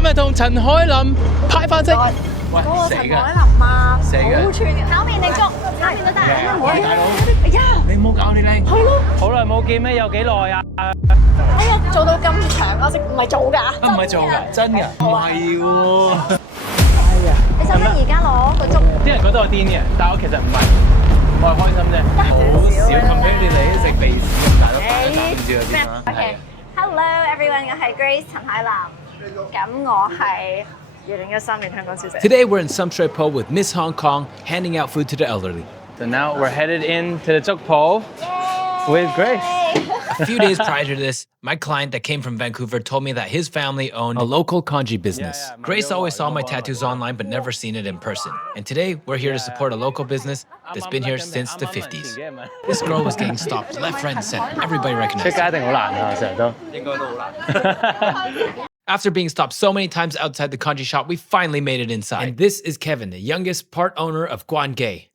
今日同陳海琳派飯食。喂，嗰個死㗎！陳海琳啊，死嘅好串嘅，炒麵定粥，炒麵都得。喂，大佬，哎呀，你唔好搞你靚。係咯，好耐冇見咩？有幾耐啊？哎呀，做到咁長，我食唔係做㗎，唔係做㗎，真㗎，唔係喎。你使唔使而家攞個粥？啲人覺得我癲嘅，但係我其實唔係，我係開心啫。好少 compare 你食鼻屎咁大粒飯，唔知嗰啲啦。係。Hello everyone，我係 Grace 陳海琳，咁我係2013年香港小姐。 Today we're in Shum Shui Po with Miss Hong Kong, handing out food to the elderly. So now we're headed into the Shum Po with Grace. A few days prior to this, my client that came from Vancouver told me that his family owned a local kanji business. Yeah, yeah. Grace always saw my tattoos online but never seen it in person. And today we're here to support a local business that's been here since the 50s. This girl was getting stopped left, right, and center. Everybody 出 recognized 街 her. 一定好難啊，成日都。應該都好難。After being stopped so many times outside the kanji shop, we finally made it inside. And this is Kevin, the youngest part owner of Guan Gay.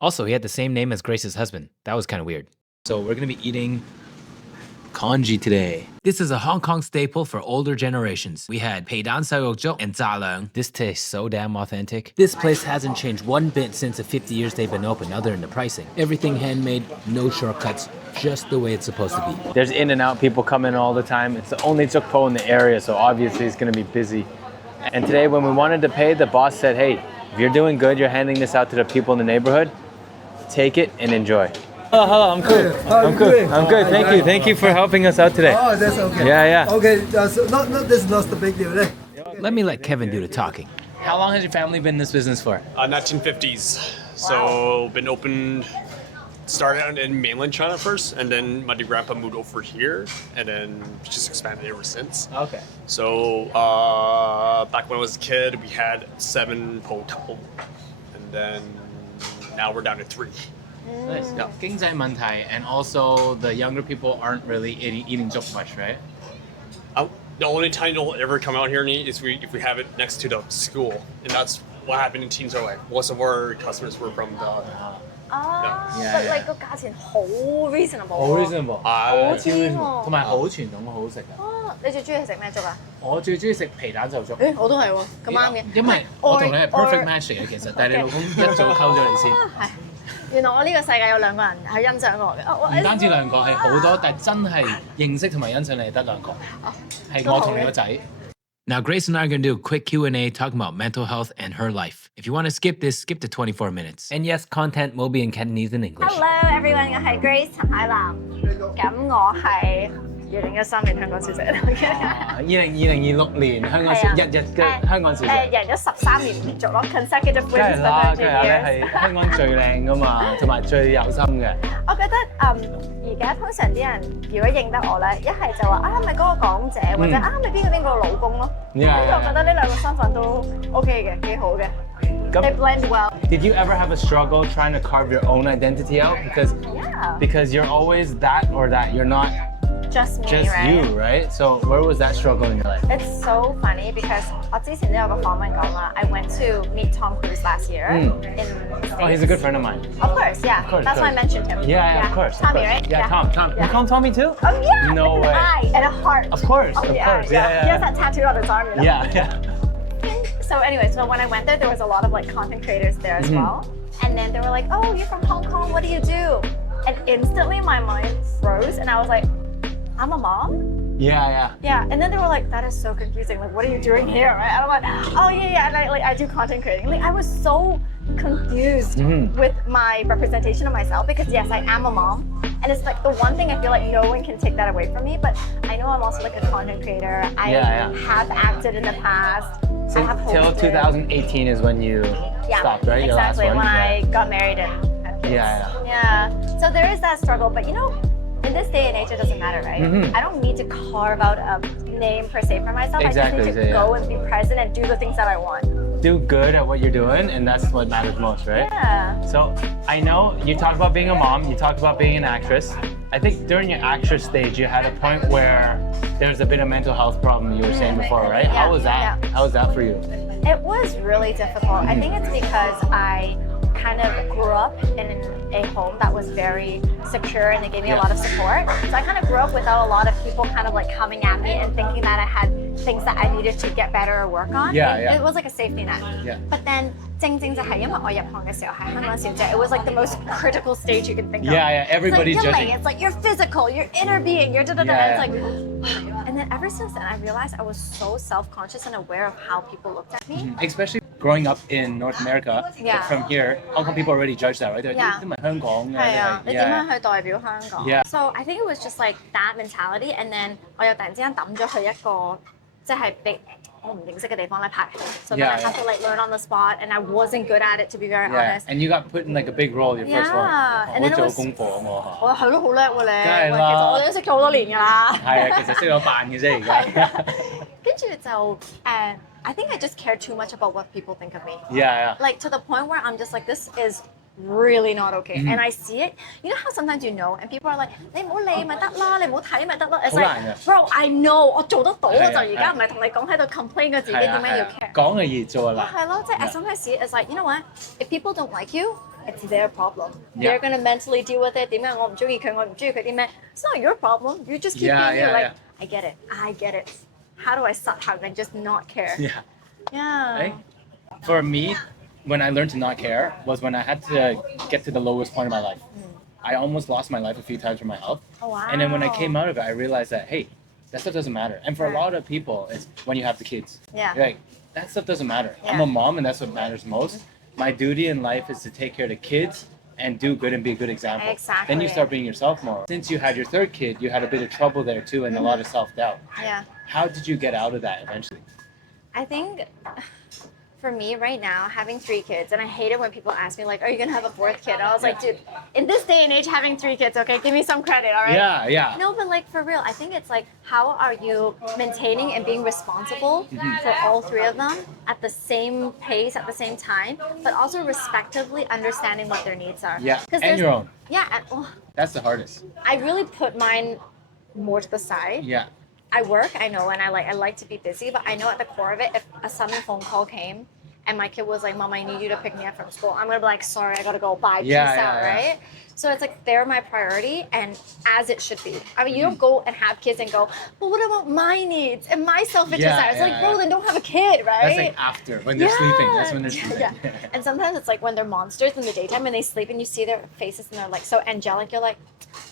Also, he had the same name as Grace's husband. That was kind of weird. So we're gonna be eating kanji today. This is a Hong Kong staple for older generations. We had peidan sayokjo and zaleung. This tastes so damn authentic. This place hasn't changed one bit since the 50 years they've been open, other than the pricing. Everything handmade, no shortcuts, just the way it's supposed to be. There's in and out people come in all the time. It's the only Shum Po in the area, so obviously it's gonna be busy. And today when we wanted to pay, the boss said, hey, if you're doing good, you're handing this out to the people in the neighborhood, take it and enjoy. Oh, hello, I'm cool. I'm good. I'm good. Thank you. Thank you for helping us out today. Oh, that's okay. Yeah, yeah. Okay, so this is not the big deal. Eh? Let me let Kevin do the talking. How long has your family been in this business for? 1950s. So been opened, started in mainland China first, and then my grandpa moved over here, and then just expanded ever since. Okay. So back when I was a kid, we had 7 total, and then now we're down to 3. Nice. Yeah. 經濟問題 and also the younger people aren't really eating Shum much, right? The only time you'll ever come out here and eat is if we have it next to the school, and that's what happened in Teens Away. Most of our customers were from the. 但係個價錢好 reasonable。好 reasonable，好天喎，同埋好傳統，好好食㗎。你最中意食咩粥啊？我最中意食皮蛋就粥。誒，我都係喎，咁啱嘅。因為我同你係 perfect match 嚟嘅，其實，但係你老公一早溝咗你先。係，原來我呢個世界有2個人係欣賞我嘅。唔單止2個，係好多，但係真係認識同埋欣賞你係得2個，係我同你個仔。Now, Grace and I are going to do a quick Q&A talking about mental health and her life. If you want to skip this, skip to 24 minutes. And yes, content will be in Cantonese and English. Hello everyone，我係 Grace 陳海琳，咁我係2013年香港小姐。2026年香港日日嘅香港小姐。贏咗13年連續咯 ，consecutive 梗係 wins 啦， for 梗 13係 years。係香港最靚噶嘛，同埋最有心嘅。我覺得而家通常啲人如果認得我咧，一係就話咪嗰個港姐，或者咪邊個老公咯。跟住我覺得呢2個身份都 OK 嘅，幾好嘅。They blend well. Did you ever have a struggle trying to carve your own identity out? Because you're always that or that. You're not just me, just right? you, right? So where was that struggle in your life? It's so funny because 我之前都有個訪問講啦 I went to meet Tom Cruise last year in Oh, he's a good friend of mine. Of course, yeah. Of course, That's why I mentioned him. Yeah, of course. Tommy, right? Yeah, Tom. Yeah. You call him Tommy too? Yeah. No with way. an eye and a heart. Of course, Oh, of yeah, course. yeah. He has that tattoo on his arm, you know? Yeah. So anyway, so when I went there was a lot of like content creators there as well. And then they were like, oh, you're from Hong Kong, what do you do? And instantly my mind froze and I was like, I'm a mom? Yeah. Yeah, and then they were like, that is so confusing. Like, what are you doing here, right? And I'm like, oh yeah. And I do content creating. Like, I was so confused with my representation of myself because yes, I am a mom. And it's like the one thing I feel like no one can take that away from me. But I know I'm also like a content creator. I have acted in the past. Till 2018 is when you stopped, right? Your last Exactly, one? when I got married and had kids. Yeah. So there is that struggle, but you know, in this day and age, it doesn't matter, right? I don't need to carve out a name per se for myself. Exactly, I just need to go and be present and do the things that I want. Do good at what you're doing, and that's what matters most, right? Yeah. So I know you talked about being a mom, you talked about being an actress. I think during your actress stage, you had a point where there's a bit of mental health problem you were saying before, right? How was that? How was that for you? It was really difficult. I think it's because I kind of grew up in a home that was very secure and they gave me a lot of support. So I kind of grew up without a lot of people kind of like coming at me and thinking that I had things that I needed to get better or work on. It was like a safety net. But then 正正就係因為我入行嘅時候係香港小姐 it was like the most critical stage you can think of. Everybody's it's like, judging. It's like you're physical, you're inner being, you're da-da-da. It's like, and then ever since then I realized I was so self-conscious and aware of how people looked at me. Especially growing up in North America, like from here, Hong Kong people already judge that, right? They're like, 啲唔係香港嘅，係啊，你點樣去代表香港？ So I think it was just like that mentality, and then 我又突然之間抌咗去一個即係俾我唔認識嘅地方咧拍戲 so then I have to like learn on the spot, and I wasn't good at it to be very honest. And you got put in like a big role your first one. 我做功課啊嘛，我係都好叻喎你，梗係啦，其實我哋都識咗好多年㗎啦。係啊，其實識咗扮嘅啫而家。跟住就I think I just care too much about what people think of me. Like to the point where I'm just like this is really not okay. And I see it. You know how sometimes you know and people are like 你唔好理咪得啦，你唔好睇咪得啦。It's like bro, I know 我做得到，我就而家唔係同你講喺度 complain 嘅自己點解要 care。講嘅易做啦。係咯，即係 I sometimes see it as like you know what? If people don't like you, it's their problem. They're gonna mentally deal with it. 點解我唔中意佢，我唔中意佢啲咩 It's not your problem. You just keep being you. Like I get it. I get it. How do I suck hug and just not care? Right? For me, when I learned to not care was when I had to get to the lowest point of my life. I almost lost my life a few times for my health. Oh, wow. And then when I came out of it, I realized that, hey, that stuff doesn't matter. And for a lot of people, it's when you have the kids. You're like, that stuff doesn't matter. I'm a mom and that's what matters most. My duty in life is to take care of the kids and do good and be a good example. Exactly. Then you start being yourself more. Since you had your third kid, you had a bit of trouble there too and a lot of self-doubt. How did you get out of that eventually? I think for me right now, having 3 kids, and I hate it when people ask me like, are you gonna have a 4th kid? I was like, dude, in this day and age, having 3 kids, okay, give me some credit, all right? No, but like for real, I think it's like, how are you maintaining and being responsible for all 3 of them at the same pace, at the same time, but also respectively understanding what their needs are. And your own. That's the hardest. I really put mine more to the side. I work, I know, and I like to be busy, but I know at the core of it, if a sudden phone call came and my kid was like, Mom, I need you to pick me up from school, I'm gonna be like, sorry, I gotta go, bye, peace out, right? So it's like, they're my priority, and as it should be. I mean, you don't go and have kids and go, but what about my needs and my selfish desires? It's like, bro, then don't have a kid, right? That's like after, when they're sleeping, that's when they're sleeping. And sometimes it's like when they're monsters in the daytime and they sleep and you see their faces and they're like so angelic, you're like,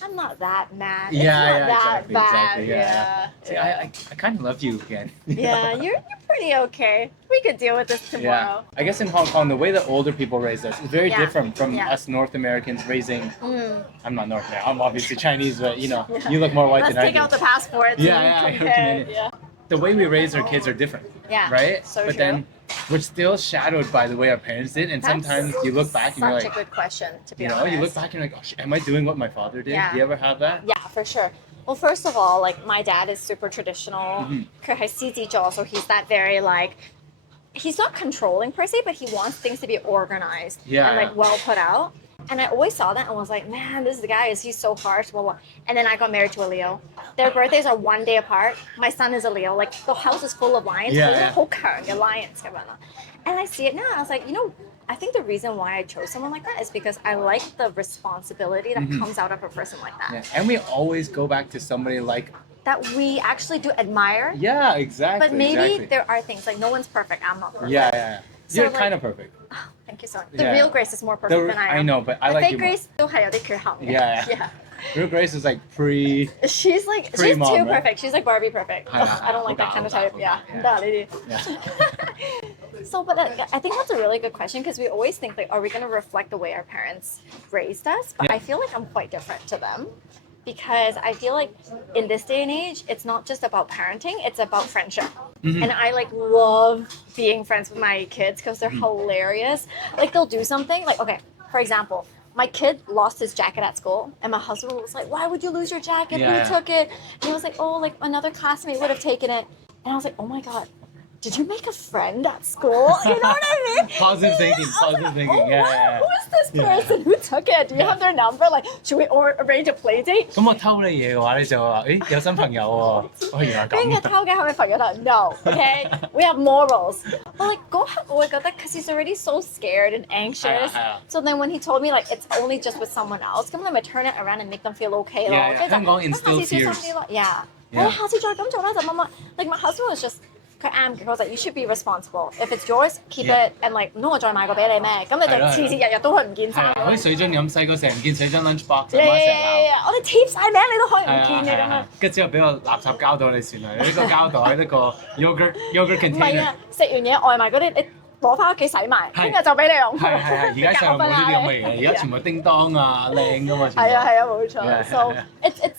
I'm not that mad. It's not that bad. See, I kind of love you again. You're pretty okay. We could deal with this tomorrow. I guess in Hong Kong, the way that older people raise us is very different from us North Americans raising. I'm not North American. I'm obviously Chinese, but you know, you look more white than I do. Let's take out the passports. The way we raise our kids are different. Right? So but then we're still shadowed by the way our parents did, and sometimes you look back and you're like, such a good question, to be honest. You know, you look back and you're like, oh shit, am I doing what my father did? Do you ever have that? Yeah, for sure. Well, first of all, like my dad is super traditional. So he's that very like, he's not controlling per se, but he wants things to be organized and like well put out. And I always saw that and was like, man, this guy he's so harsh, blah, blah. And then I got married to a Leo. Their birthdays are 1 day apart. My son is a Leo. Like the house is full of lions. Lions. And I see it now. I was like, you know, I think the reason why I chose someone like that is because I like the responsibility that comes out of a person like that. And we always go back to somebody like that we actually do admire. Yeah, exactly. But maybe there are things like no one's perfect. I'm not perfect. So you're kind of perfect. Oh, thank you so much. The real Grace is more perfect than I am. I know, but I like you more. Grace still has a缺陷. Real Grace is like she's too right? perfect. She's like Barbie perfect. I don't like that kind of type. So, but I think that's a really good question because we always think like, are we going to reflect the way our parents raised us? But I feel like I'm quite different to them. Because I feel like in this day and age, it's not just about parenting, it's about friendship. And I like love being friends with my kids because they're hilarious. Like they'll do something like, okay, for example, my kid lost his jacket at school and my husband was like, why would you lose your jacket? Who took it? And he was like, oh, like another classmate would have taken it. And I was like, oh my God, did you make a friend at school? You know what I mean? Positive thinking, positive thinking. Oh, Yeah, wow, yeah, who yeah. is this person? Who took it? Do you have their number? Like, should we arrange a play date? 咁我偷你嘢嘅話，你就話，誒有新朋友喎，哦原來邊個咁。偷嘅係咪朋友啦？No, okay? We have morals. But like 嗰刻我會覺得 because he's already so scared and anxious. 係啊 So then when he told me like it's only just with someone else, 咁你咪 turn it around and make them feel okay 咯。 Yeah, yeah. 跟住就香港 instill 下次小心啲咯。Yeah. Yeah. 我下次再咁做啦就乜乜。Like my husband was just 佢啱嘅，佢話 you should be responsible. If it's yours, keep Yeah. it and like 唔通我再買個俾你咩？咁你係咯就次次日日都去唔見衫係啊，好似水樽咁細個成件水樽 lunch box，呀阿媽成日鬧。呀呀呀！我哋貼晒名你都可以唔係啊見嘅咁樣係啊。，跟住之後俾個垃圾膠袋你算啦，呢個膠袋呢個 yogurt 唔係 container 啊，。食完嘢外賣嗰啲，你攞翻屋企洗埋，係聽日就俾你用。係係係，而家細路冇呢啲咁嘅嘢，而家全部叮當啊靚噶嘛。全部係啊係啊，冇錯。 Yeah, So yeah,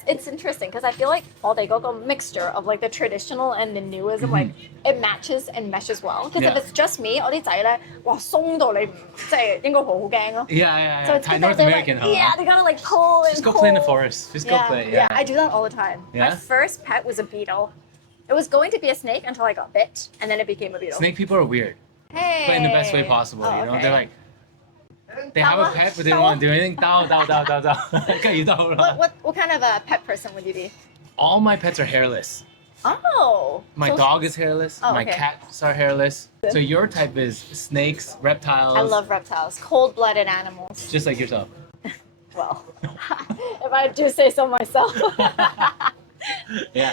it's interesting because I feel like 我哋嗰個 mixture of like the traditional and the newism like it matches and meshes well. Because if Yeah. it's just me，我啲仔咧，哇鬆到你唔即係應該好驚咯。 Yeah, yeah, So yeah. it's 太 good that North they're like, American 係 yeah, 嘛 they gotta like pull and Just go pull. play in the forest. Just go Yeah, play. yeah, I do that all the time. My Yeah? first pet was a beetle. It was going to be a snake until I got bit, and then it became a beetle. Snake people are weird, Hey. but in the best way possible. Oh, You know, okay. they're like they have a pet, but they don't want to do anything. 兜，跟住兜啦。What kind of a pet person would you be? All my pets are hairless. Oh. My so- dog is hairless. Oh, My okay. cats are hairless. So your type is snakes, reptiles. I love reptiles, cold-blooded animals. Just like yourself. Well, if I do say so myself. Yeah.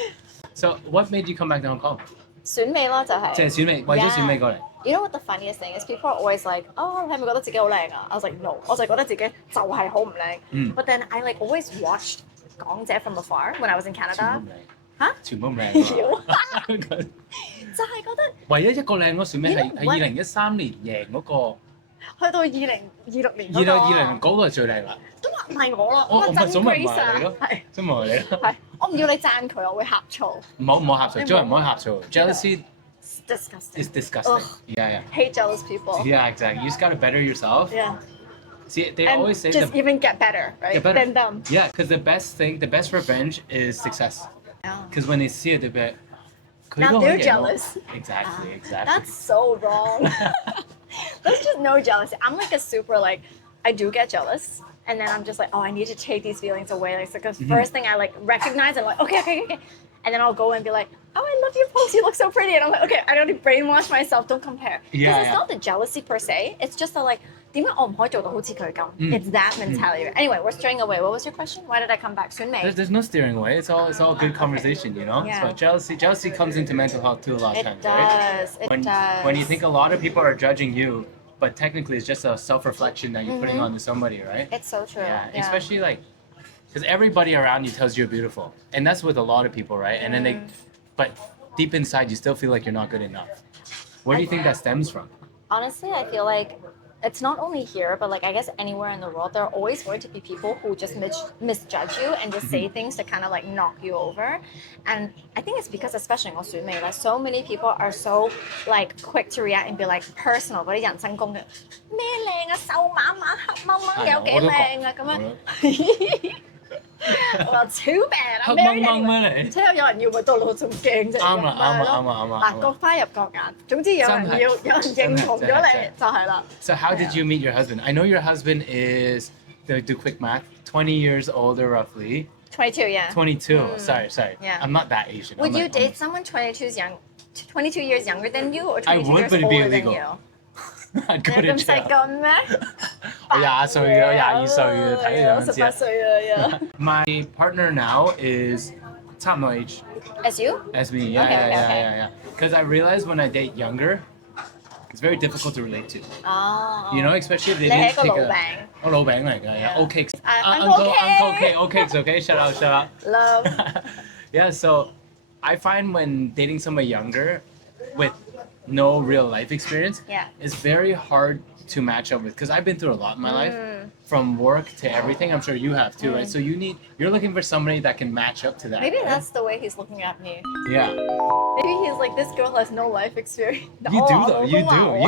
So what made you come back to Hong Kong? 選美咯，就係。即係選美，為咗選美過嚟。 You know what the funniest thing is? People are always like, oh, 你係咪覺得自己好靚啊？I was like, no，我就覺得自己就係好唔靚。But then I like always watched 港姐 from afar when I was in Canada. 嚇？全部唔靚。就係覺得唯一一個靚嗰選美係 You know what？ 2013年贏嗰個，去到2026年嗰個2020嗰個係最靚啦。都話唔係我咯，我真總咪唔 Grace 啊係你咯，係真唔係你咯。係，我唔要你讚佢，我會呷醋。唔好呷醋，做人唔可以呷醋。Jealousy It's disgusting. is disgusting. Ugh. Yeah, Hate jealous people. yeah. Yeah, exactly. You just gotta better yourself. Yeah. See, they And always say just the even get better, right? get better. Than them. Yeah, because the best thing, the best revenge is success. Yeah. Because when they see it, they be like, Now they're jealous. Exactly, exactly. That's so wrong. That's just no jealousy. I'm like a super like, I do get jealous. And then I'm just like, oh, I need to take these feelings away. Like, the first thing I like recognize and like, okay. And then I'll go and be like, oh, I love your post. You look so pretty. And I'm like, okay, I don't need to brainwash myself. Don't compare. Because Yeah, it's yeah. not the jealousy per se. It's just the like, 點解我唔可以做到好似佢咁? It's that mentality. Anyway, we're straying away. What was your question? Why did I come back? 選美. There's no steering away. It's all good conversation, you know. Yeah. So jealousy comes into mental health too a lot of It times, right? does. It When does. when you think a lot of people are judging you, but technically it's just a self-reflection that you're putting onto somebody, right? It's so true. Yeah, especially like, because everybody around you tells you're beautiful, and that's with a lot of people, right? And then but deep inside you still feel like you're not good enough. Where do you think that stems from? Honestly, I feel like it's not only here, but like I guess anywhere in the world, there are always going to be people who just misjudge you and just say things to kind of like knock you over. And I think it's because, especially in Australia, like so many people are so like quick to react and be like personal. 嗰啲人身攻擊，咩靚啊，瘦蜢蜢黑掹掹有幾靚啊咁樣。Well, too bad. I'm 黑 married 掹掹 anyway. 咩你？即係有人要咪到老仲驚啫。啱啦啱啦咪係咯啱啦啱啦嗱，各花入各眼。總之有人真係要，有人認同咗真係你就係啦。 So how did you meet your husband? I know your husband is, to do quick math, 20 years older roughly. 22, yeah. 22. Sorry. Yeah. I'm not that Asian. Would I'm you like, date someone 22 years younger than you or I 22 would, years but it'd be older than illegal. you? I'd go 你 to 咁細 jail. 個咩？我廿歲嘅，22歲嘅，睇你我兩知啊。18歲啊 My partner now is 差唔多 age As you? as me. Yeah, Okay, yeah, okay, yeah, okay. yeah, yeah. Because I realized when I date younger, it's very difficult to relate to. 哦。 You know, especially if they 你係 didn't 一個 take 老 a... 餅。我老餅嚟㗎，yeah. Yeah. Oat cakes. Uncle K. Oat cakes, okay? Shut up. Love. Yeah, so I find when dating somebody younger with no real life experience, Yeah. it's very hard to match up with, because I've been through a lot in my life, from work to everything. I'm sure you have too, right? So you're looking for somebody that can match up to that. Maybe right? that's the way he's looking at me. Yeah. Maybe he's like, this girl has no life experience. You do though.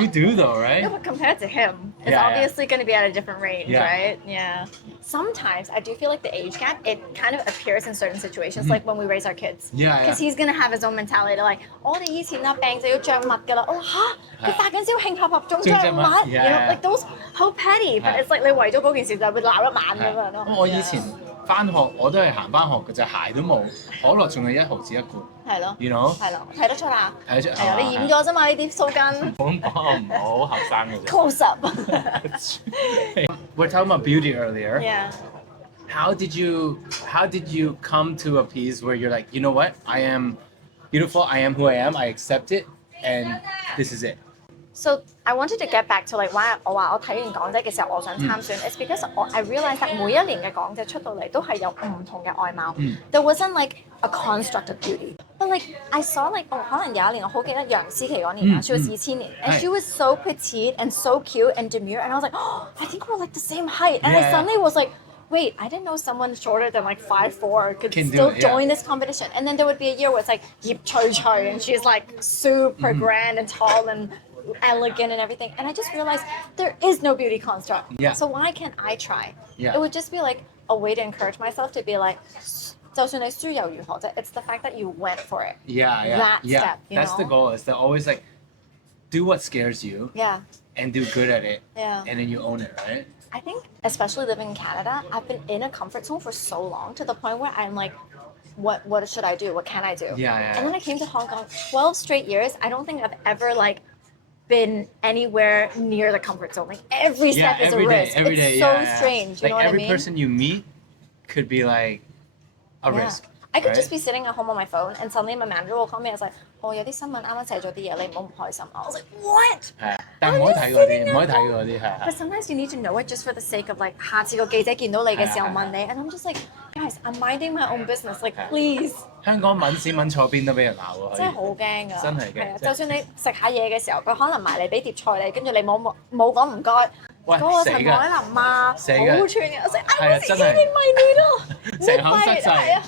You do though, right? Yeah, but compared to him, it's Yeah, yeah. obviously going to be at a different range, Yeah. right? Yeah. sometimes I do feel like the age gap, it kind of appears in certain situations, like when we raise our kids. Yeah, Because he's gonna have his own mentality, like 我哋以前病就要着襪㗎啦。我話嚇，佢發緊燒慶合合仲着襪 Yeah, you know, like those 好 petty, but it's like 你為咗嗰件事就會鬧一晚咁樣咯。我以前翻學我都係行翻學嘅啫，鞋都冇，可樂仲係1毫子一罐。係咯， You know？ 係咯，睇得出啦。睇得出係啊，你染咗啫嘛呢啲鬚根。咁講唔好後生嘅啫。Close up. We're talking about beauty earlier. Yeah. How did you come to a piece where you're like, you know what? I am beautiful. I am who I am. I accept it, and this is it. So I wanted to get back to like why 我話我睇完港姐嘅時候我想參選 It's because I realized that 每一年嘅港姐出到嚟都係有唔同嘅外貌。There wasn't like a construct of beauty. But like I saw like 可能有一年我好記得楊思琦嗰年啦，she was 2000年 and she was so petite and so cute and demure and I was like, oh, I think we're like the same height and I suddenly was like, wait, I didn't know someone shorter than like 5'4" could still join this competition. And then there would be a year where it's like Yip Choi Choi and she's like super grand and tall and elegant and everything. And I just realized there is no beauty construct. Yeah. So why can't I try? Yeah. It would just be like a way to encourage myself to be like, 就算你輸又如何啫? It's the fact that you went for it. Yeah. That yeah. step, you That's know? the goal. Is to always like do what scares you Yeah. and do good at it. Yeah. And then you own it, right? I think, especially living in Canada, I've been in a comfort zone for so long to the point where I'm like, what should I do? What can I do? Yeah. And then I came to Hong Kong 12 straight years. I don't think I've ever like been anywhere near the comfort zone. Like every step is a risk. Every day. It's so strange. You Like know what I every mean? person you meet could be like a Yeah. risk. I could right? just be sitting at home on my phone and suddenly my manager will call me and it's like, 哦，有啲新聞啱啱寫咗啲嘢，你唔好唔開心。I was like, what? 係，但唔可以睇嗰啲，唔可以睇嗰啲係。 But sometimes you need to know it just for the sake of like 下次個記者見到你嘅時候問你 and I'm just like, guys, I'm minding my own business, like please. 香港揾錢揾錯邊都俾人鬧喎。真係好驚㗎，真係嘅係啊，就算你食下嘢嘅時候，佢可能埋嚟俾碟菜你，跟住你冇講唔該，喂嗰個死㗎陳凱琳啊，好死㗎串嘅，我食係啊 I 真 was 係 eating my noodle，成口塞晒係啊，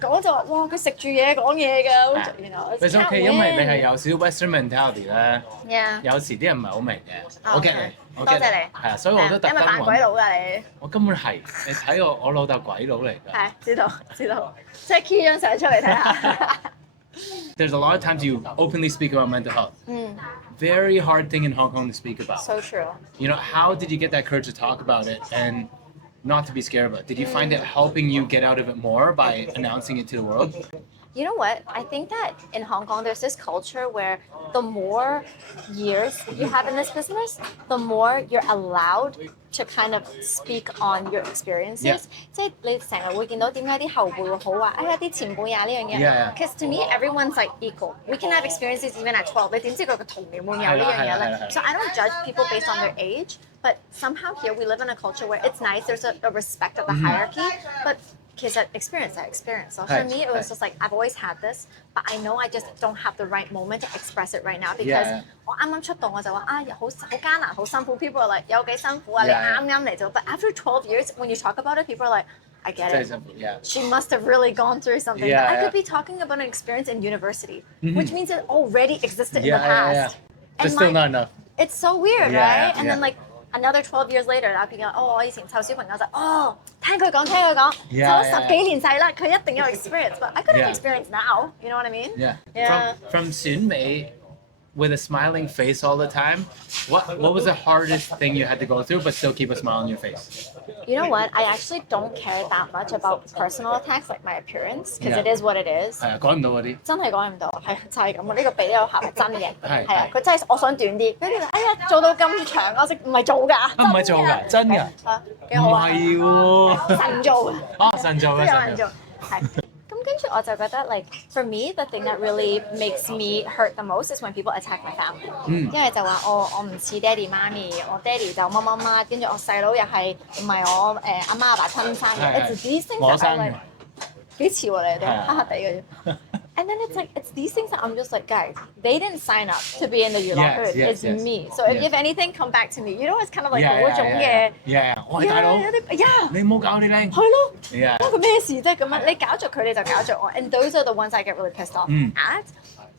講就話哇佢食住嘢講嘢㗎，you know， It's okay，因為你係有少 Western mentality 咧， ，yeah，有時啲人唔係好明嘅。我 get 你，我多 get 謝你，你，係啊，所以我都特登因為扮鬼揾。佬㗎你，我根本係，你睇我老豆鬼佬嚟㗎。係知道，即係 key 張相出嚟睇下，There's a lot of times you openly speak about mental health. Very hard thing in Hong Kong to speak about. so true。 You know, how did you get that courage to talk about it and not to be scared about it? Did you find it helping you get out of it more by announcing it to the world? You know what? I think that in Hong Kong, there's this culture where the more years you have in this business, the more you're allowed to kind of speak on your experiences. Yeah. 即係你成日會見到點解啲後輩會好話，哎呀啲前輩啊呢樣嘢。Yeah. Because to me, everyone's like equal. We can have experiences even at 12. 你點知佢個童年會唔會有呢樣嘢咧？ So I don't judge people based on their age, but somehow here we live in a culture where it's nice. There's a respect of the hierarchy, but其實 experience 係 experience. So for me, it was just like I've always had this, but I know I just don't have the right moment to express it right now because Yeah. 我啱啱出道我就話啊好艱難好辛苦 people are like 有幾辛苦啊 Yeah. 你啱啱嚟做 but after 12 years when you talk about it people are like I get it. Yeah. She must have really gone through something. Yeah, I yeah. could be talking about an experience in university, which means it already existed in the Yeah. past. But And still my- not enough. It's so weird, Yeah, right? And yeah. then like another 12 years later, I'll be like, 哦，我以前湊小朋友就哦，聽佢講，湊咗 Yeah, 10幾年世啦，佢一定有 experience. But I could have Yeah. experience now. You know what I mean? Yeah. Yeah. From Sun Mei, with a smiling face all the time, what was the hardest thing you had to go through but still keep a smile on your face? You know what? I actually don't care that much about personal attacks like my appearance because Yeah. it is what it is. 係啊，講唔到嗰啲。真係講唔到，係就係咁啊！呢個鼻都有瑕係真嘅，係係啊，佢真係我想短啲，跟住哎呀做到咁長，我識唔係做㗎，啊唔係做㗎真㗎啊幾唔好啊，係喎。神做嘅。哦，神做嘅都有人做神做。係。咁跟住我就覺得 like for me the thing that really makes me hurt the most is when people attack my family。因為就話我唔似爹哋媽咪，我爹哋就乜乜乜，跟住我細佬又係唔係我阿媽阿爸親生嘅係，it's these things 我 that 生 I 嘅 like 幾似喎你哋，係黑黑地嘅啫。And then it's like it's these things that I'm just like guys, they didn't sign up to be in the娛樂 Yes, hood. yes, It's yes. me. So if Yeah. anything, come back to me. You know, it's kind of like Yeah, 嗰種嘅， yeah. 我係大佬，有啲呀。你唔好搞你靚。係咯， Yeah. 關佢咩事啫？咁樣你搞着佢，你就搞着我，and those are the ones I get really pissed off at.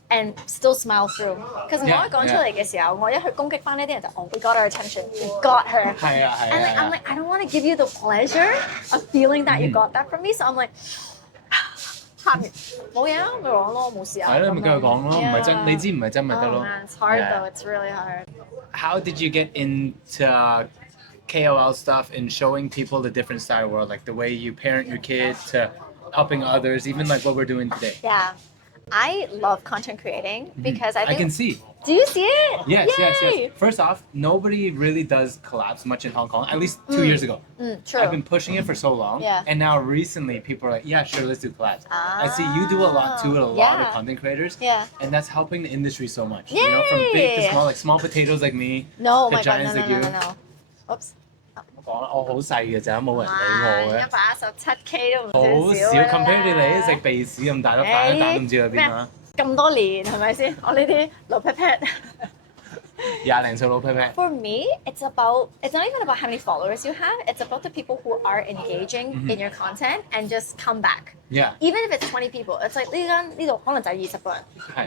and still smile through. Because 我一講出嚟嘅時候，我一去攻擊翻呢啲人就we got her attention, we got her. And I'm like, I don't want to give you the pleasure of feeling that you got that from me. So I'm like, 喊完冇嘢啊，咪講咯，冇事啊。係咯，咪繼續講咯，唔係真，你知唔係真咪得咯。It's hard though. It's really hard. How did you get into KOL stuff and showing people the different side of the world, like the way you parent your kids to helping others, even like what we're doing today? Yeah. I love content creating because I think... I can see. Do you see it? Yes, Yay! yes. First off, nobody really does collabs much in Hong Kong, at least 2 years ago. True. I've been pushing it for so long. Yeah. And now recently people are like, yeah, sure, let's do collabs. I see you do a lot too with a lot of content creators. Yeah. And that's helping the industry so much. Yay! You know, from big to small, like small potatoes like me, No, to my God, giants no. like you. Oops. 講啦，我好細嘅咋，冇人理我嘅。117K 都唔好少 compare 你嚟食鼻屎咁大粒蛋，一蛋都唔知喺邊啦。咁多年係咪先？我呢啲老 pat pat。廿零歲老 pat pat。 For me, it's not even about how many followers you have. It's about the people who are engaging in your content and just come back. Yeah. Even if it's 20 people, it's like 呢度可能就係20個人。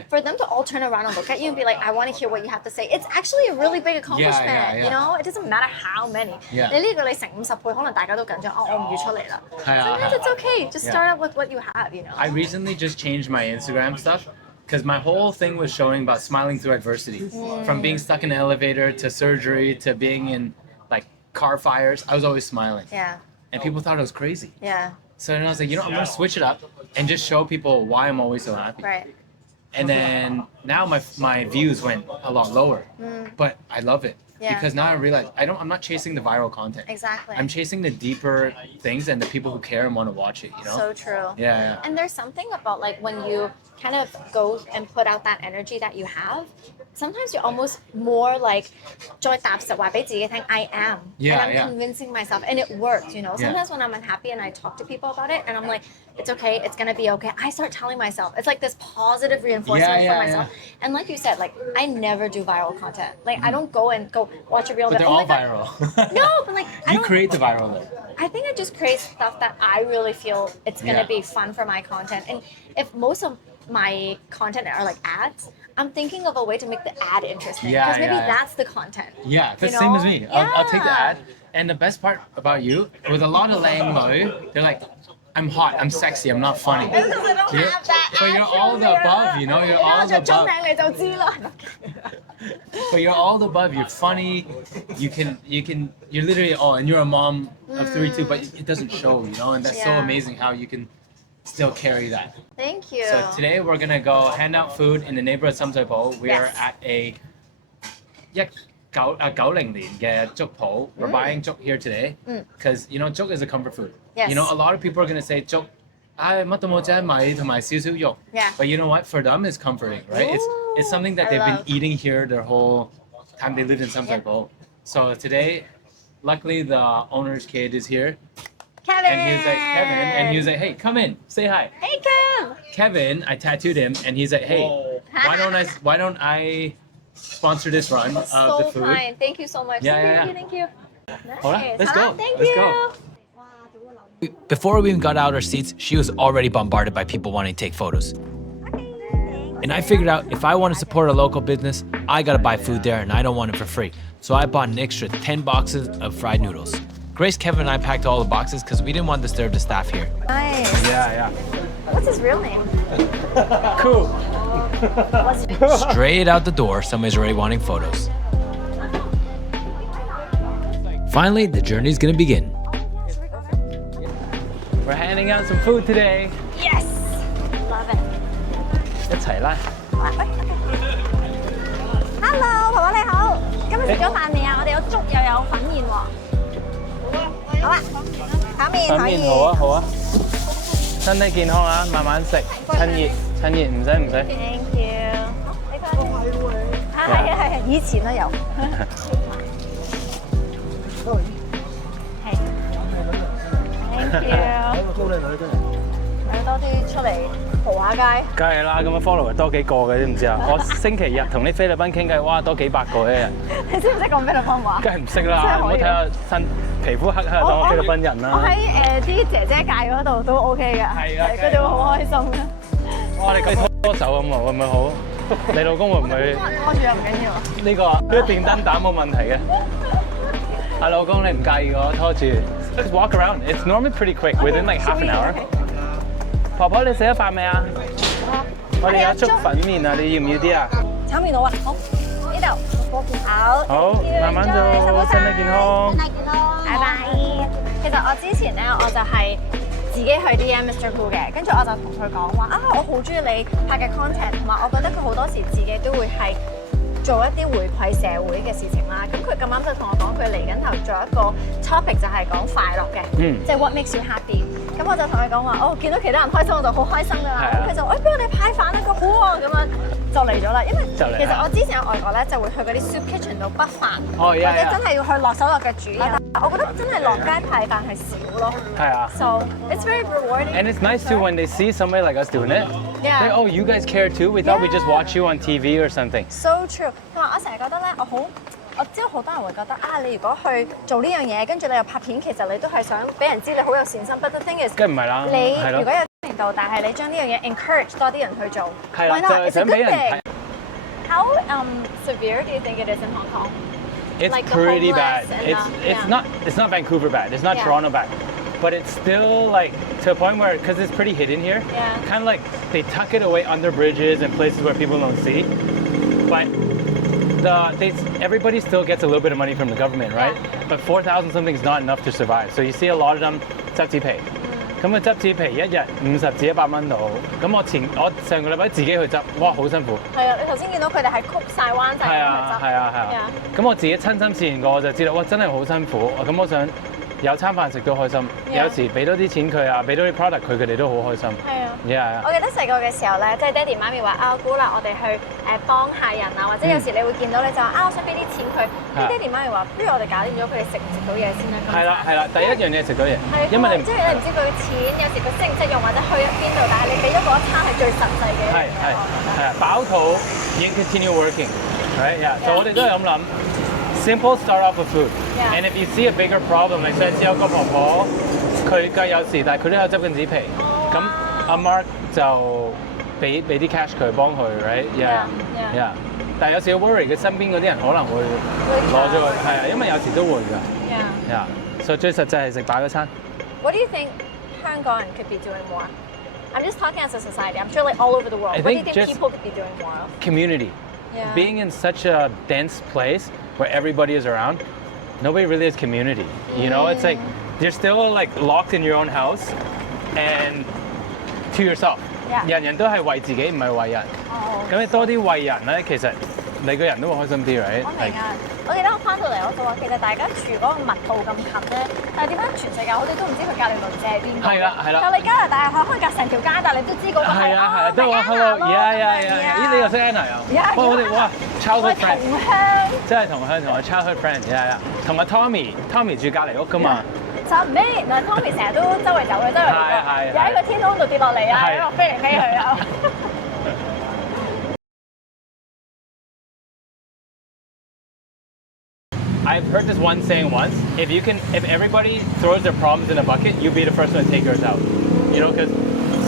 For them to all turn around and look at you and be like, I want to hear what you have to say. It's actually a really big accomplishment. You know, it doesn't matter how many. 你呢個你成50倍，可能大家都緊張。哦，我唔要出嚟啦。Sometimes it's okay. Just start out with what you have. You know. I recently just changed my Instagram stuff. Because my whole thing was showing about smiling through adversity. From being stuck in an elevator to surgery to being in like car fires, I was always smiling. Yeah. And people thought I was crazy. Yeah. So then I was like, you know, I'm going to switch it up and just show people why I'm always so happy. Right. And then now my views went a lot lower. But I love it. Yeah. Because now I realize I'm not chasing the viral content. Exactly. I'm chasing the deeper things and the people who care and want to watch it, you know? So true. Yeah. And there's something about like when you kind of go and put out that energy that you have, sometimes you're almost more like 再踏實話俾自己聽 I am. Yeah, and I'm convincing myself and it works, you know. Sometimes when I'm unhappy and I talk to people about it and I'm like, it's okay, it's gonna be okay. I start telling myself. It's like this positive reinforcement for myself. And like you said, like I never do viral content. Like I don't go watch a reel. But they're all viral. No, but like you create the viral though. I think I just create stuff that I really feel it's gonna be fun for my content. And if most of my content are like ads, I'm thinking of a way to make the ad interesting. Because maybe that's the content. Yeah, that's same as me. I'll take the ad. And the best part about you, with a lot of Lang Lui, they're like, I'm hot, I'm sexy, I'm not funny. Because I don't have that. But you're all the above, you know? You're all the above. But you're all the above. You're funny. You're literally and you're a mom of 3 too, but it doesn't show, you know? And that's so amazing how you can still carry that. Thank you. So today we're gonna go hand out food in the neighborhood Shum Shui Po. We are at a 90年嘅粥鋪. We're buying 粥 here today because you know 粥 is a comfort food. Yes. You know a lot of people are gonna say 粥乜都冇啫，米同埋少少肉. Yeah. But you know what? For them, it's comforting, right? It's something that they've been eating here their whole time they lived in Shum Shui Po. So today, luckily the owner's kid is here. Kevin. And he's like, Kevin, and he was like, hey, come in, say hi. Hey, Kev. Kevin, I tattooed him, and he's like, hey, why don't I sponsor this run of So the food? kind. Thank you so much. Thank you. Alright, let's go. Thank Let's you. go. Before we even got out our seats, she was already bombarded by people wanting to take photos. And I figured out if I want to support a local business, I gotta buy food there, and I don't want it for free. So I bought an extra 10 boxes of fried noodles. Grace, Kevin, and I packed all the boxes because we didn't want to disturb the staff here. Nice. Yeah. What's his real name? Cool. Straight out the door, somebody's already wanting photos. Finally, the journey's gonna begin. We're handing out some food today. Yes. Love it. 一齊啦。 Hello， 婆婆你好，今日食咗飯未啊？我哋有粥又有粉麵喎。好啊，炒麵可以。好啊。身體健康啊，慢慢食，趁熱，唔使。 Thank you。係，以前都有。係。Thank you。有多啲出嚟蒲下街。梗係啦，咁樣 follower 多幾個嘅，知唔知啊？我星期日同啲菲律賓傾偈，哇，多幾百個一日。你識唔識講菲律賓話？梗係唔識啦，唔好睇下皮膚黑當我菲律賓人啦。我喺啲姐姐界嗰度都 OK 嘅，係啊，佢哋會好開心嘅。哇！你佢。歌手咁喎，會唔會好？你老公會唔會拖住又唔緊要。呢個電燈膽冇問題嘅？阿老公你唔介意我拖住 ？Just walk around. It's normally pretty quick, within like half an hour. 婆婆你食咗飯未啊？我哋有粥粉麵啊，你要唔要啲啊？炒麵好啊，好呢度我見好。好，慢慢做，身體健康。拜拜。其實我之前咧，我就係自己去 DM Mr.Koo 嘅，跟住我就同佢講話啊，我好中意你拍嘅 content，同埋我覺得佢好多時自己都會係做一啲回饋社會嘅事情啦。咁佢咁啱就同我講，佢嚟緊頭做一個 topic 就係講快樂嘅，即係 what makes you happy。咁我就同佢講話，哦，見到其他人開心我就好開心㗎啦。咁佢就誒，俾我哋派飯啦，個好喎，咁樣就嚟咗啦。因為其實我之前喺外國咧就會去嗰啲 soup kitchen 度北飯，或者真係要去落手落腳煮嘢。但我覺得真係落街派飯係少咯。係啊。So it's very rewarding. And it's nice too when they see somebody like us doing it. Yeah. Like, oh, you guys care too? We thought we just watch you on TV or something. So true. 同埋我成日覺得咧，我知道好多人會覺得啊，你如果去做呢樣嘢，跟住你又拍片，其實你都係想俾人知你好有善心。But the thing is，梗唔係啦，你如果有知名度，但係你將呢樣嘢 encourage 多啲人去做，係啦，就係想俾人睇。How severe do you think it is in Hong Kong? It's Like the pretty bad. homeless and, It's not Vancouver bad. It's not Yeah. Toronto bad. But it's still like to a point where, because it's pretty hidden here, Yeah. kind of like they tuck it away under bridges and places where people don't see. But everybody still gets a little bit of money from the government, right? Yeah. But 4,000 something is not enough to survive. So you see a lot of them 執紙皮。咁佢執紙皮一日50至100蚊到。咁我上個禮拜自己去執，哇好辛苦。係啊，你頭先見到佢哋係曲晒彎晒咁去執。係啊。咁我自己親身試驗過，我就知道哇真係好辛苦。咁我想有餐飯食都開心， Yeah. 有時俾多啲錢佢啊，俾多啲 product 佢哋都好開心。係啊。Yeah. 我記得細個嘅時候咧，即係爹哋媽咪話啊，鼓勵我哋去幫下人啊，或者有時你會見到你就話啊，我想俾啲錢佢。啲爹哋媽咪話，不如我哋搞掂咗佢哋食唔食到嘢先啦。係啦，第一樣嘢食到嘢，因為即係你唔知佢錢，有時佢識唔識用或者去咗邊度，但係你俾咗嗰一餐係最實際嘅。係啊，飽肚已經 continue working， right？ Yeah. So 我哋都係咁諗。Simple start off with food, Yeah. and if you see a bigger problem， 你上次有個婆婆，佢計有時，但係佢都有執緊紙皮，咁阿 Mark 就俾啲 cash 佢幫佢 ，right？Yeah，但係有時要 worry 佢身邊嗰啲人可能會攞咗佢，係啊，因為有時都會㗎。Yeah，所以最實際係食飽嗰餐。What do you think 香港人could be doing more? I'm just talking as a society. I'm sure like all over the world. What do you think people could be doing more of? Community. Yeah. Being in such a dense place where everybody is around, nobody really has community. You know, it's like you're still like locked in your own house and to yourself. Yeah. 人人都係為自己，唔係為人。咁你多啲為人咧，其實你個人都會開心啲，right？我明啊！我記得我翻到嚟我就話，其實大家住嗰個密度咁近咧，但係點解全世界我哋都唔知佢隔離鄰舍係邊個？係啦。就你加拿大可以隔成條街，但係你都知嗰個係啊，都話 hello，yeah。咦，你又識 Anna 啊？哇，我哋哇 childhood friend， 同鄉，真係同鄉同我 childhood friend，同埋 Tommy 住隔離屋噶嘛。就咩？嗱 Tommy 成日都周圍走嘅，周圍係有喺個天空度跌落嚟啊，喺度飛嚟飛去啊。I've heard this one saying once: if everybody throws their problems in a bucket, you be the first one to take yours out. You know, because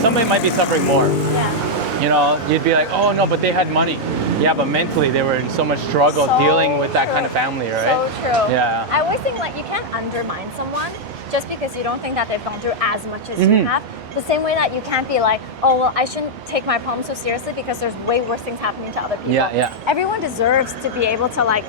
somebody might be suffering more. Yeah. You know, you'd be like, oh no, but they had money. Yeah, but mentally they were in so much struggle dealing with that kind of family, right? So true. Yeah. I always think like you can't undermine someone just because you don't think that they've gone through as much as you have. The same way that you can't be like, oh well, I shouldn't take my problem so seriously because there's way worse things happening to other people. Yeah. Everyone deserves to be able to like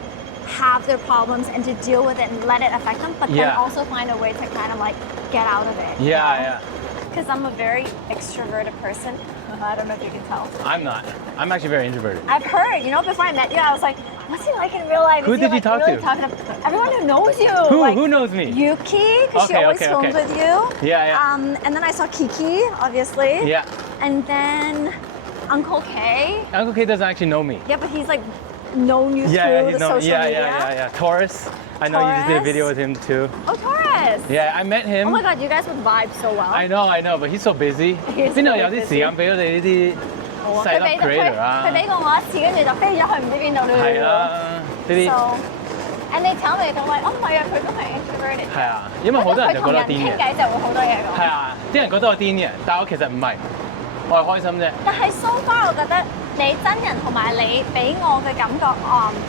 have their problems and to deal with it and let it affect them, but then also find a way to kind of like get out of it. Yeah. Because I'm a very extroverted person. I don't know if you can tell. I'm not. I'm actually very introverted. I've heard, you know, before I met you, I was like, what's he like in real life? Who Is he, did you like, talk really to? Talking everyone who knows you. Who knows me? Yuki, because she always films with you. Yeah. And then I saw Kiki, obviously. Yeah. And then Uncle K. Uncle K doesn't actually know me. Yeah, but he's like known you through the social media. Yeah. Taurus. I know you just did a video with him too. Oh, Taurus. Yeah, I met him. Oh my God, you guys would vibe so well. I know, but he's so busy. He's 邊度有啲時間俾我哋呢啲細粒 creator 啊？佢俾過我一次，跟住就飛咗去唔知邊度啦。係啦，呢啲。So, and they tell me, they're like, oh 唔係啊，佢都係 introverted。係啊，因為好多人就覺得我癲嘅。佢同人傾偈就會好多嘢講。係啊，啲人覺得我癲嘅，但係我其實唔係。我係開心啫。但係 so far 我覺得你真人同埋你俾我嘅感覺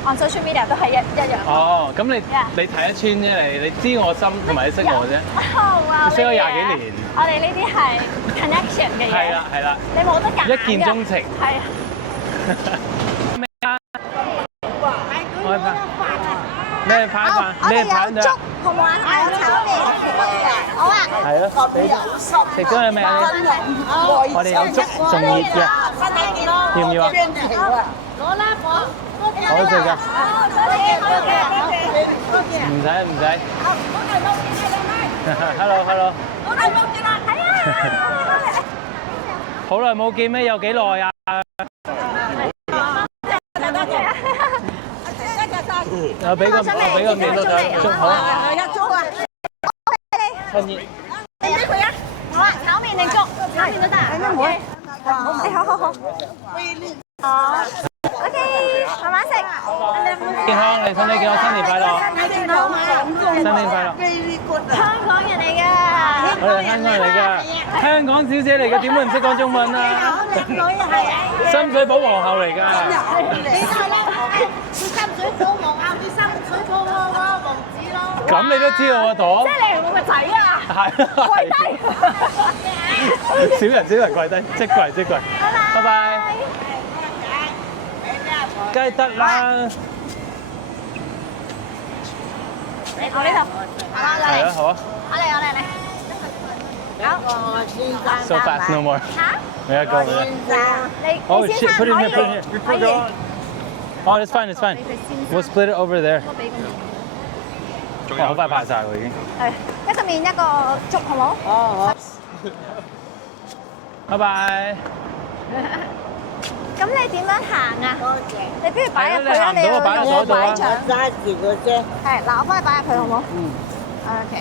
on social media 都係一樣。哦，咁你睇得穿啫，你知我心同埋你識我啫。你識我20幾年。我哋呢啲係 connection 嘅嘢。係啦係啦。你冇得揀㗎。一見鐘情。係啊。咩啊？我拍。咩拍飯？你係拍咗？好唔好啊？係有炒麵。好啊。係咯，你食咗係咩啊？我哋有粥，仲熱嘅。要唔要啊？攞啦，好食㗎。多謝。唔使。Hello。好耐冇見啦，係啊。好耐冇見咩？有幾耐啊？我俾個面都得，粥好。粥啊！趁熱。你俾佢啊！好啊，炒麵定粥？炒麵都得。唔會。好。好。OK， 慢慢食。健康，你身體健康，新年快樂！健康新年快樂！香港人嚟嘅。我哋香港人嚟㗎，香港小姐嚟嘅，點會唔識講中文啊？深水埗皇后嚟㗎。咁你都知道我朵？即係你係我個仔啊！係。跪低。少人跪低，即跪。拜拜。梗係得啦。我呢度。係啊，好啊。我嚟。好。So fast, no more. 嚇？你一個。你 shit, put it in here, put it in here. 可以。Oh, it's fine. We'll split it over there. 俾個面。哇，好快拍晒喎已經。係一個麵一個粥，好冇？好。拜拜。咁你點樣行啊？多謝。你不如擺入去啦，你擺喺袋度啊。揸住個啫。係，嗱，我幫你擺入去好冇？OK。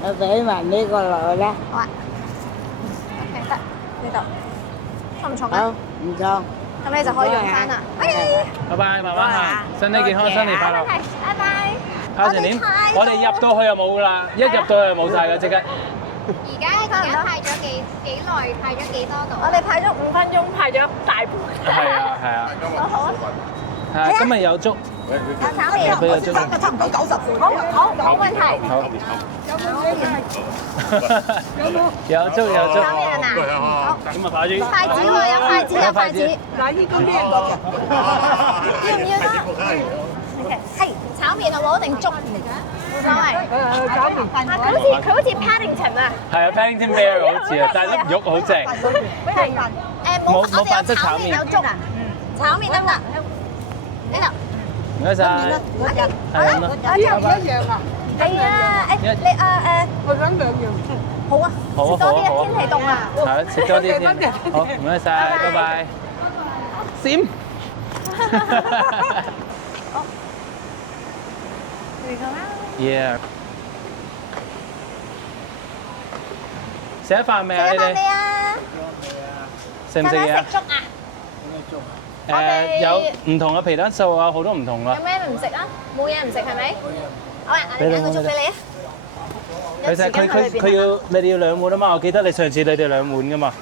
我俾埋呢個落去啦。好啊。OK，得呢度。重唔重啊？好，唔重。咁你就可以用翻啦。OK。拜拜，慢慢行，身體健康，新年快樂。拜拜。下成點？我哋入到去就冇啦，一入到去就冇晒㗎，即刻。而家派咗幾耐？派咗幾多度？我哋派咗5分鐘，派咗大半。係啊。好啊。係啊，今日有粥。有炒麵。俾個粥。差唔多90。好，冇問題。好。有粥。炒麵係咪？好。咁啊，快啲。筷子喎，有筷子。嗱，呢個邊個嘅？要唔要啊？係炒麵好冇定粥？冇所謂。炒麵。佢好似 Paddington 啊。係啊 ，Paddington Bear 好似啊，但係粒肉好正。係冇冇飯質炒麵。有粥啊？炒麵得唔得？呢度。唔該晒。係咁咯。一樣啊？係啊，你我想2樣。好啊，食多啲啊，天氣凍啊。係，食多啲先。好，唔該晒，拜拜。閃。Yeah。食咗飯未啊？你哋？食唔食嘢啊？食粥啊？有唔同嘅皮蛋瘦啊，好多唔同啊。有咩唔食啊？冇嘢唔食係咪？好啊，我拎個粥俾你啊。其實佢要你哋要2碗啊嘛，我記得你上次你哋2碗噶嘛。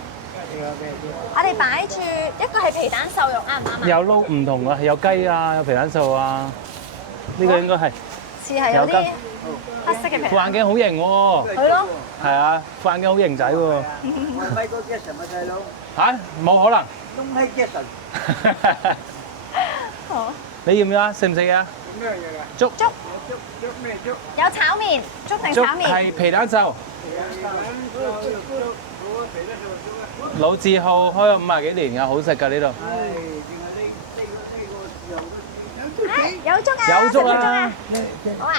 我哋擺住一個係皮蛋瘦肉啱唔啱啊？有撈唔同啊，有雞啊，有皮蛋瘦啊。呢個應該係。似係有啲黑色嘅皮。副眼鏡好型喎。係咯。係啊，副眼鏡好型仔喎。咪個 Jason 咪細佬，嚇？冇可能。東係 Jason。好。你要唔要啊？食唔食啊？咩嘢啊？粥。粥。粥咩粥？有炒麵，粥定粥炒麵？係皮蛋瘦。老字號開咗50幾年㗎，好食㗎呢度。有粥啊！有粥啊！好啊。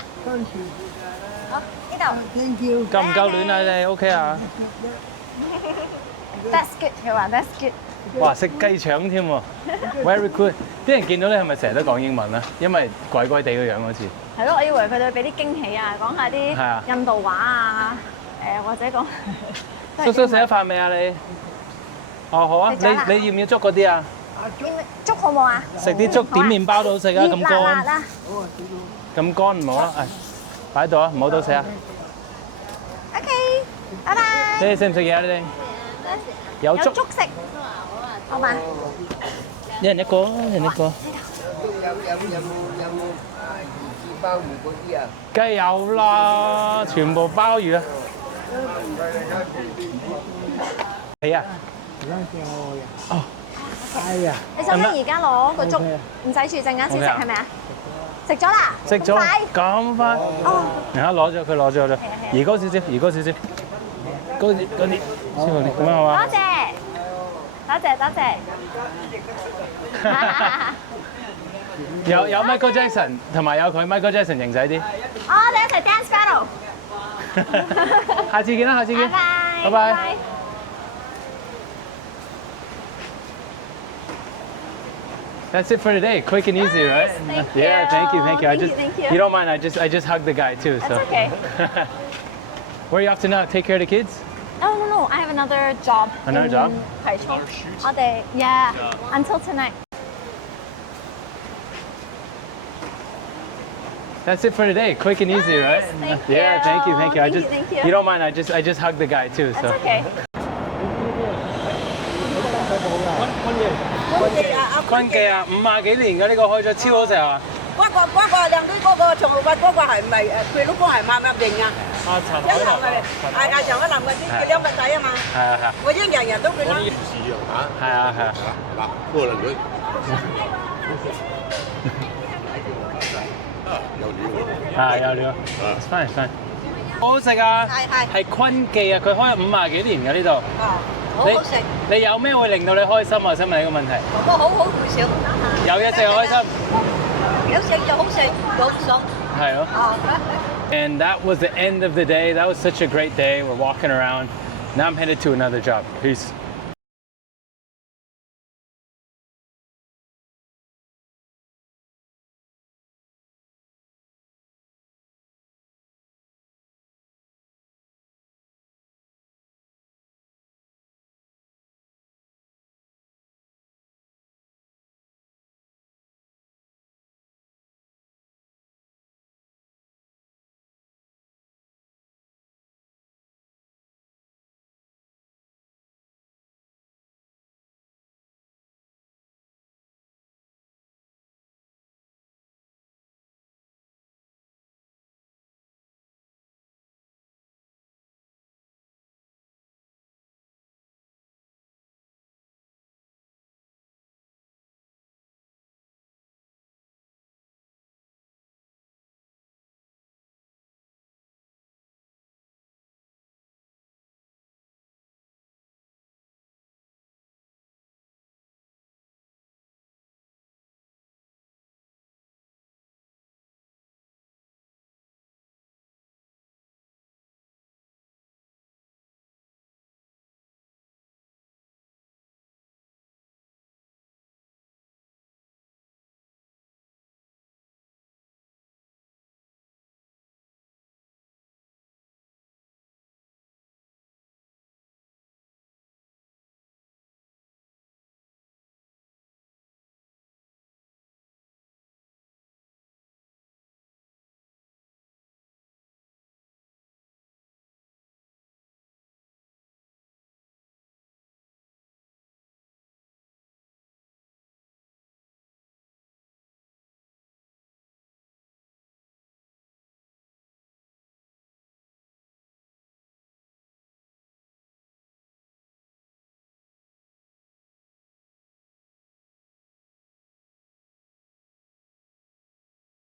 好，呢度。Thank you。夠唔夠暖啊？你哋 OK 啊？ That's good，佢話 That's good。哇！食雞腸添喎 ，very good。啲人見到你係咪成日都講英文啊？因為鬼鬼地個樣好似。係咯，我以為佢哋會俾啲驚喜啊，講下啲印度話啊，或者講。叔叔食咗飯未啊？你？哦好啊，你要唔要粥嗰啲啊？粥好冇啊？食啲粥點麵包都好食啊，咁乾。辣啦！咁乾唔好啦，擺喺度啊，唔好倒瀉啊。 OK，拜拜。你哋食唔食嘢啊？你哋？有粥，有粥食，好嘛？一人一個，一人一個。鮑魚嗰啲啊？梗係有啦，全部鮑魚啊！係啊，哦，係啊，你使唔使而家攞個粥？唔使住陣間先食係咪啊？食咗啦，食咗咁快咁快，哦，然後攞咗佢攞咗啦，移高少少，移高少少，高啲高啲，先好啲，咁樣好嘛？多謝，多謝，多謝。有 Michael Jackson 同埋有佢 Michael Jackson 型仔啲，哦，你一齊 dance battle。下次見啦，下次見，拜拜，拜拜。That's it for today. Quick and easy, right? Thank Yeah, you. thank you, thank you. Thank you. You don't mind? I just hugged the guy too. So. That's okay. Where are you off to now? Take care of the kids. No. I have another job. Another job? 葵涌。我哋 until tonight. That's it for today. Quick and easy, right? Thank Yeah, you. thank you, thank you. Thank you. You don't mind? I just hugged the guy too. So. That's okay. 坤記啊，50幾年嘅呢個開咗超好食啊！嗰個靚啲嗰個長頭髮嗰個係咪佢老公係啱啱認啊？阿陳一男嘅，係長一男嘅啲佢兩個仔啊嘛。係。我已經人人都佢啦。係啊。嗱，過嚟佢有料喎，有料。It's fine, fine。好好食啊！係坤記啊，佢開咗50幾年嘅呢度。啊，好好食。你有咩會令到你開心啊？想問你個問題。哥哥好好會食。有嘢食就開心。有食就好食，好爽。係咯。And that was the end of the day. That was such a great day. We're walking around. Now I'm headed to another job. Peace.